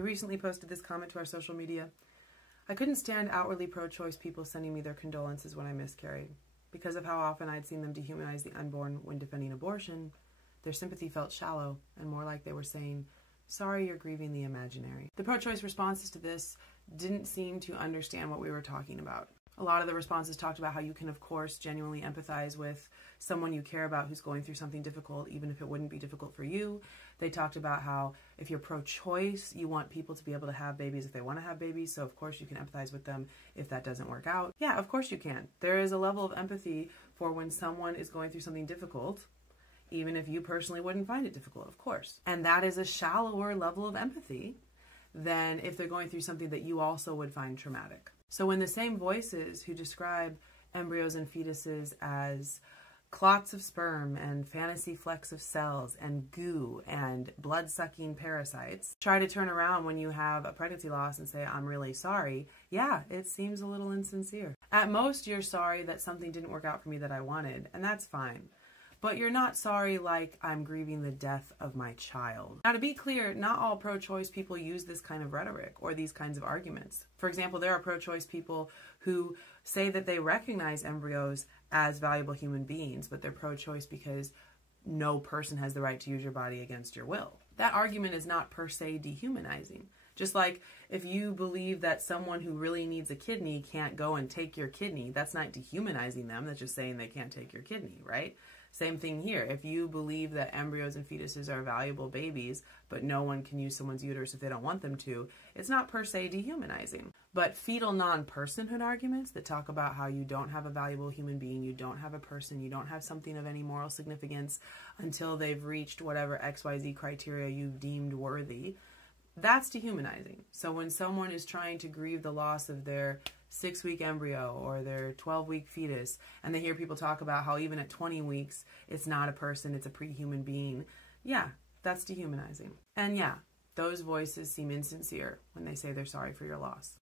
We recently posted this comment to our social media. I couldn't stand outwardly pro-choice people sending me their condolences when I miscarried. Because of how often I'd seen them dehumanize the unborn when defending abortion, their sympathy felt shallow and more like they were saying, sorry, you're grieving the imaginary. The pro-choice responses to this didn't seem to understand what we were talking about. A lot of the responses talked about how you can, of course, genuinely empathize with someone you care about who's going through something difficult, even if it wouldn't be difficult for you. They talked about how if you're pro-choice, you want people to be able to have babies if they want to have babies, so of course you can empathize with them if that doesn't work out. Yeah, of course you can. There is a level of empathy for when someone is going through something difficult, even if you personally wouldn't find it difficult, of course. And that is a shallower level of empathy than if they're going through something that you also would find traumatic. So when the same voices who describe embryos and fetuses as clots of sperm and fantasy flecks of cells and goo and blood-sucking parasites try to turn around when you have a pregnancy loss and say, I'm really sorry, yeah, it seems a little insincere. At most, you're sorry that something didn't work out for me that I wanted, and that's fine. But you're not sorry like I'm grieving the death of my child. Now, to be clear, not all pro-choice people use this kind of rhetoric or these kinds of arguments. For example, there are pro-choice people who say that they recognize embryos as valuable human beings, but they're pro-choice because no person has the right to use your body against your will. That argument is not per se dehumanizing. Just like if you believe that someone who really needs a kidney can't go and take your kidney, that's not dehumanizing them, that's just saying they can't take your kidney, right? Same thing here. If you believe that embryos and fetuses are valuable babies, but no one can use someone's uterus if they don't want them to, it's not per se dehumanizing. But fetal non-personhood arguments that talk about how you don't have a valuable human being, you don't have a person, you don't have something of any moral significance until they've reached whatever XYZ criteria you've deemed worthy, that's dehumanizing. So when someone is trying to grieve the loss of their 6-week embryo or their 12-week fetus, and they hear people talk about how even at 20 weeks, it's not a person, it's a pre-human being, yeah, that's dehumanizing. And yeah, those voices seem insincere when they say they're sorry for your loss.